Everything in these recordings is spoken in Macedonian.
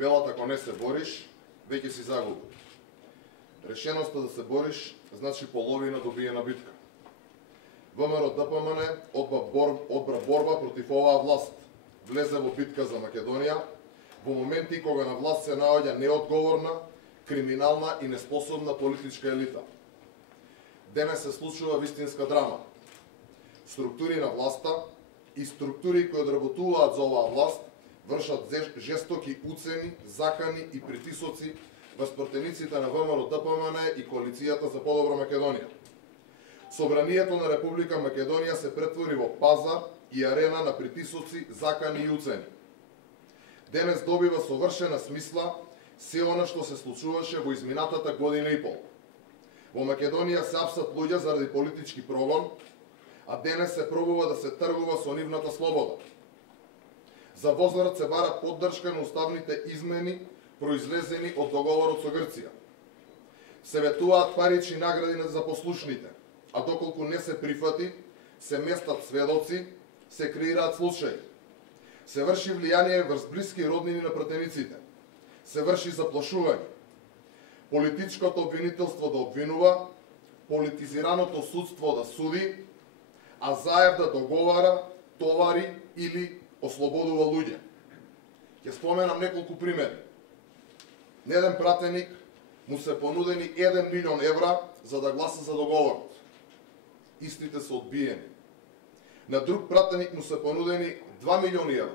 велат ако не се бориш, веќе си загубил. Решеноста да се бориш значи половина добиена битка. ВМРО ДПМН одбра борба против оваа власт. Влезе во битка за Македонија, во моменти кога на власт се наоѓа неодговорна, криминална и неспособна политичка елита. Денес се случува вистинска драма. Структури на власта и структури кои одработуваат за оваа власт вршат жестоки уцени, закани и притисоци врз пратениците на ВМРО ДПМН и коалицијата за подобра Македонија. Собранието на Република Македонија се претвори во пазар и арена на притисоци, закани и уцени. Денес добива совршена смисла се она што се случуваше во изминатата година и пол. Во Македонија се апсат луѓе заради политички прогон, а денес се пробува да се тргува со нивната слобода. За возврат се бара поддршка на уставните измени произлезени од договорот со Грција. Се ветуваат парични награди за послушните, а доколку не се прифати, се местат сведоци, се креираат случаи. Се врши влијание врз блиски роднини на пратениците. Се врши заплашување. Политичкото обвинителство да обвинува, политизираното судство да суди, а Заев да договара, товари или ослободува луѓе. Ќе споменам неколку примери. На еден пратеник му се понудени 1 милион евра за да гласа за договорот. Истите се одбиени. На друг пратеник му се понудени 2 милиони евра.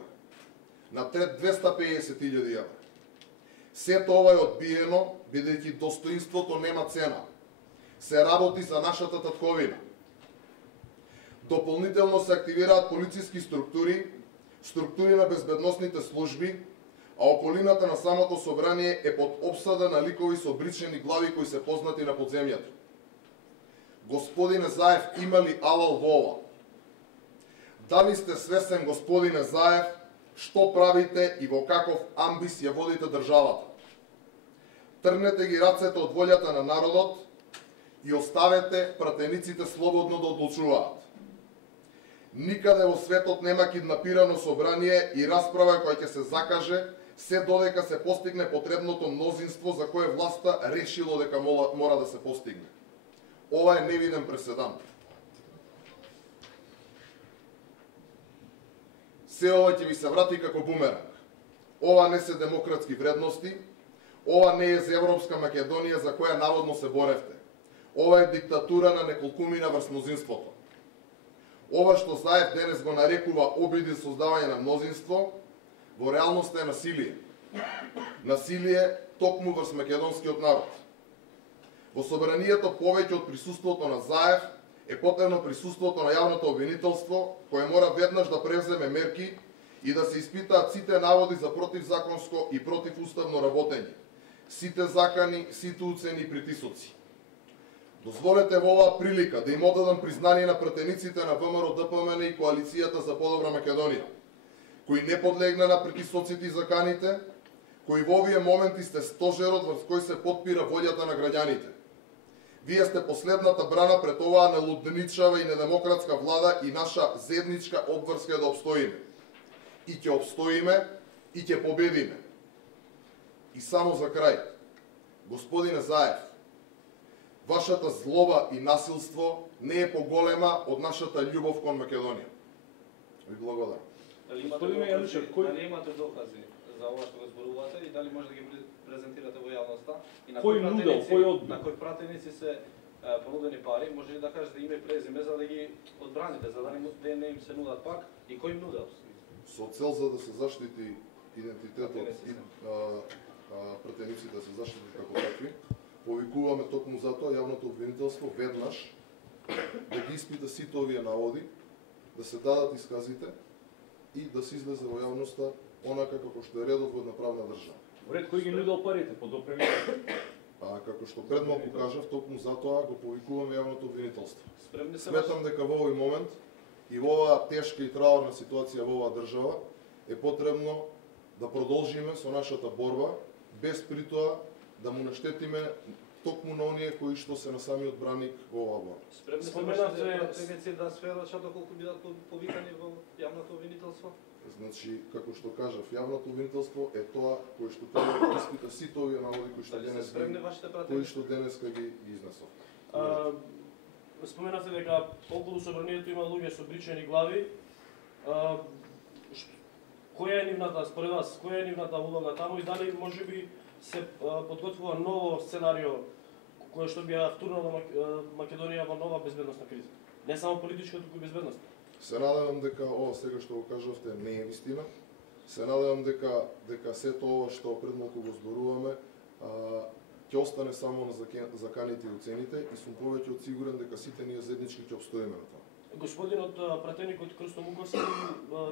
На трет 250.000 евра. Сето ова е одбиено, бидејќи достоинството нема цена. Се работи за нашата татковина. Дополнително се активираат полициски структури, структури на безбедносните служби, а околината на самото собрание е под обсада на ликови со бричени глави кои се познати на подземјата. Господине Заев, има ли алал во ова? Дали сте свесен, господине Заев, што правите и во каков амбис ја водите државата? Тргнете ги рацете од волјата на народот и оставете пратениците слободно да одлучуваат. Никаде во светот нема киднапирано собрание и расправа која ќе се закаже се додека се постигне потребното мнозинство за кое власта решило дека мора да се постигне. Ова е невиден преседан. Се ова ќе ви се врати како бумеранг. Ова не се демократски вредности, ова не е за Европска Македонија за која наводно се боревте. Ова е диктатура на неколкумина врз мнозинството. Ова што Заев денес го нарекува обиди за создавање на мнозинство, во реалноста е насилие. Насилие токму врз македонскиот народ. Во собранието повеќе од присуството на Заев е потребно присуството на јавното обвинителство, кое мора веднаш да превземе мерки и да се испитаат сите наводи за противзаконско и противуставно работење, сите закани, сите уцени и притисоци. Дозволете во оваа прилика да им одадам признание на пратениците на ВМРО ДПМН и коалицијата за подобра Македонија, кои не подлегна на притисоците и заканите, кои во овие моменти сте стожерот врз кој се потпира волјата на граѓаните. Вие сте последната брана пред оваа нелудничава и недемократска влада и наша заедничка обврска е да обстоиме. И ќе обстоиме, и ќе победиме. И само за крај, господине Заев, вашата злоба и насилство не е поголема од нашата љубов кон Македонија. Ви благодарам. Дали имате докази за ова што го зборувате и дали може да ги презентирате во јавноста? И на кои пратеници се понудени пари, може ли да кажете име и презиме за да ги одбраните, за да не им се нудат пак и кој им нудат? Со цел за да се заштити идентитетот и пратениците се заштити како такви, повикуваме токму затоа јавното обвинителство веднаш да ги испита сите овие наводи, да се дадат исказите и да се излезе во јавноста онака како што е редот во една правна држава. Ред кој ги нудел парите по допремијата? Како што предмалку кажав, токму затоа го повикуваме јавното обвинителство. Сметам дека во овој момент и во оваа тешка и траурна ситуација во оваа држава е потребно да продолжиме со нашата борба без при тоа да му наштетиме токму на оние кои што се на самиот браник во оваа борба. Спремни се вашите пратеници да сведочат доколку бидат повикани во јавното обвинителство? Значи, како што кажав, јавното обвинителство е тоа кој што треба да испита сите овие наводи кои што денеска ги изнесов. Споменавте дека околу собранието има луѓе со бричени глави. Која е нивната, според вас, која е нивната улога таму и дали можеби се подготвува ново сценарио кое што би ја втурнало Македонија во нова безбедносна криза? Не само политичка, туку и безбедност. Се надевам дека ова сега што го кажавте не е вистина. Се надевам дека сето ова што пред малку го зборуваме ќе остане само на заканите и оцените и сум повеќе од сигурен дека сите ние заеднички ќе обстоиме на тоа. Господинот пратеникот Крсто Муковски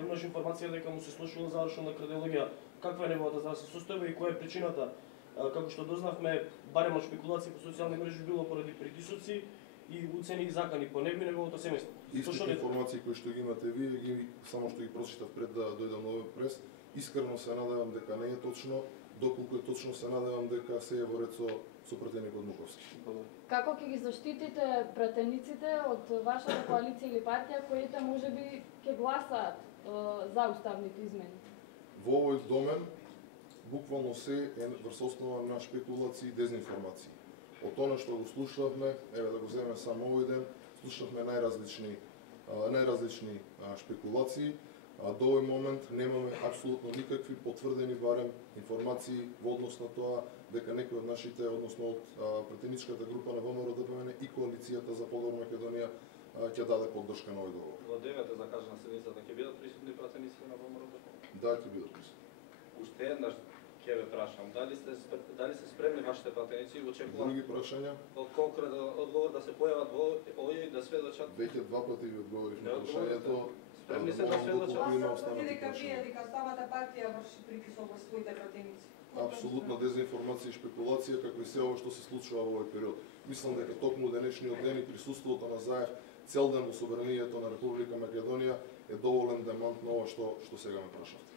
имаше информација дека му се случила завршена кардиологија. Каква е неговата здравствена состојба и која е причината? Како што дознавме, барем од спекулации по социјални мрежи било поради притисоци и уцени и закани по него и неговото семејство. Истите информации кои што ги имате вие, само што ги прочитав пред да дојдам на овој прес, искрено се надевам дека не е точно, доколку е точно се надевам дека се е во ред со пратеникот Муковски. Како ќе ги заштитите пратениците од вашата коалиција или партија кои можеби ќе гласаат за уставните измени? Во овој домен буквално се е врз основа на шпекулации и дезинформации. Од тоа што го слушавме, еве да го земеме само овој ден, слушавме најразлични шпекулации, до овој момент немаме апсолутно никакви потврдени барем информации во однос на тоа дека некој од нашите, односно од пратеничката група на ВМРО-ДПМН и коалицијата за подобра Македонија ќе даде поддршка на овој договор. Во 9-та закажана седницата ќе бидат присутни пратеници на ВМРО-ДПМН? Да, ќе бидат присутни. Уште еднаш ќе ве прашам, дали се спремни вашите пратеници и очекувам други прашања? Конкретен одговор да се појават во овој и да сведочат? Веќе два пати ви одговорив на прашањето. Спремни се да сведочат? Дека самата партија врши притисок во своите пратеници. Апсолутно дезинформација и шпекулација, како и се ова што се случува во овој период. Мислам дека токму денешниот ден и присуството на Заев цел ден во собранието на Република Македонија е доволен демант на ова што сега ме прашавте.